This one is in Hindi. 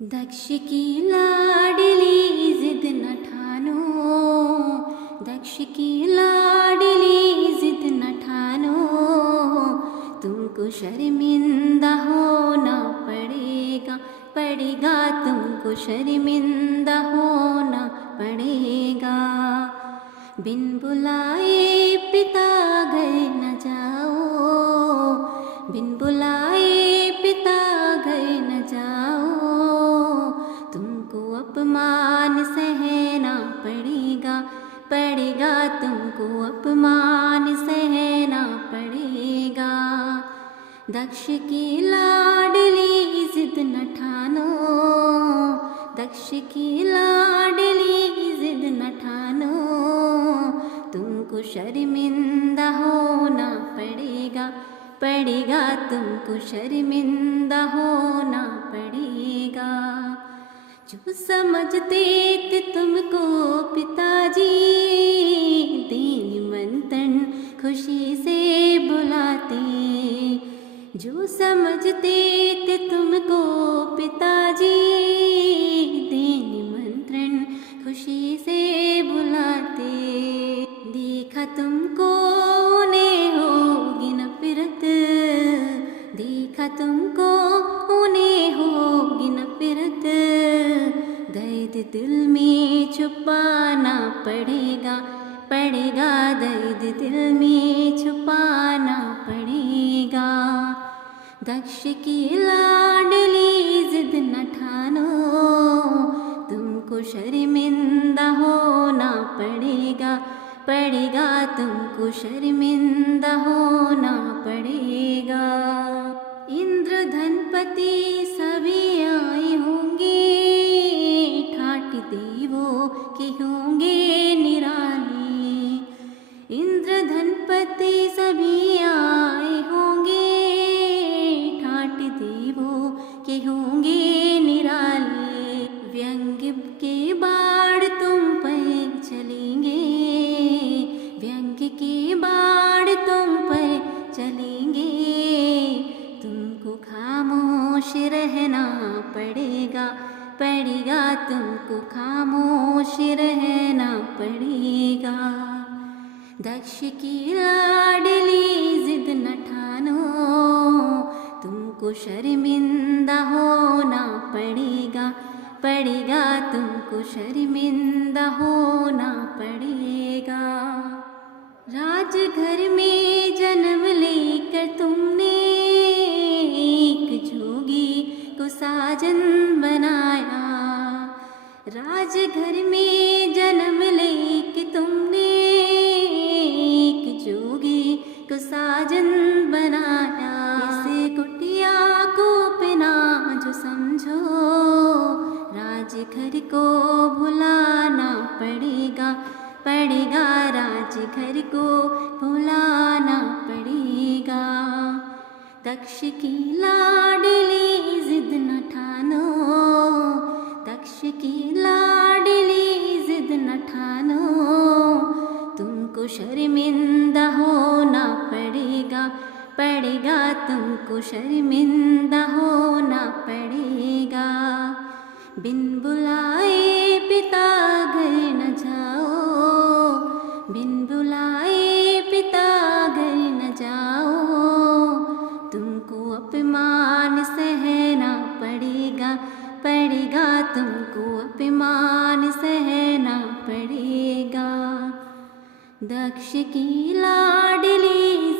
दक्ष की लाडली जिद न ठानो, दक्ष की लाडली जिद न ठानो, तुमको शर्मिंदा होना पड़ेगा, पड़ेगा तुमको शर्मिंदा होना पड़ेगा। बिन बुलाए पिता घर न जाओ, बिन बुलाए पिता घर न जाओ, तुमको अपमान सहना पड़ेगा, पड़ेगा तुमको अपमान सहना पड़ेगा। दक्ष की लाडली जिद न ठानो, दक्ष की लाडली जिद न ठानो, तुमको शर्मिंदा होना पड़ेगा, पड़ेगा तुमको शर्मिंदा होना पड़ेगा। जो समझते थे तुमको पिताजी, दीन निमंत्रण खुशी से बुलाते, जो समझते थे तुमको पिताजी, दीन निमंत्रण खुशी से बुलाते। देखा तुमको उन्हें होगी नफरत, देखा तुमको उन्हें होगी नफरत, दर्द दिल में छुपाना पड़ेगा, पड़ेगा दर्द दिल में छुपाना पड़ेगा। दक्ष की लाडली जिद न ठानो, तुमको शर्मिंदा होना पड़ेगा, पड़ेगा तुमको शर्मिंदा होना पड़ेगा। इंद्रधनपति सभी आए होंगे, ठाट देवों के होंगे निराले, इंद्रधनपति सभी आए होंगे, ठाट देवों के होंगे निराले। व्यंग के बाढ़ तुम पर चलेंगे, व्यंग के बाढ़ तुम पर चलेंगे, तुमको खामोश रहना पड़ेगा, पड़ेगा तुमको खामोश रहना पड़ेगा। दक्ष की लाडली जिद न ठानो, तुमको शर्मिंदा होना पड़ेगा, पड़ेगा तुमको शर्मिंदा होना पड़ेगा। राजघर में जन्म लेकर तुमने एक जोगी को साजन बनाया, राजघर में जन्म लेकर तुमने एक जोगी को साजन बनाया। इस कुटिया को अपना जो समझो, राजघर को भुलाना पड़ेगा, पड़ेगा राजघर को भुलाना पड़ेगा। दक्ष की लाडली जिद न ठानो, दक्ष की लाडली जिद न ठानो, तुमको शर्मिंदा होना पड़ेगा, पड़ेगा तुमको शर्मिंदा होना पड़ेगा। बिन बुलाए पिता घर न जाओ, बिन बुलाए पिता घर न जाओ, तुमको अपमान सहना पड़ेगा, पड़ेगा तुमको अपमान सहना पड़ेगा। दक्ष की लाडली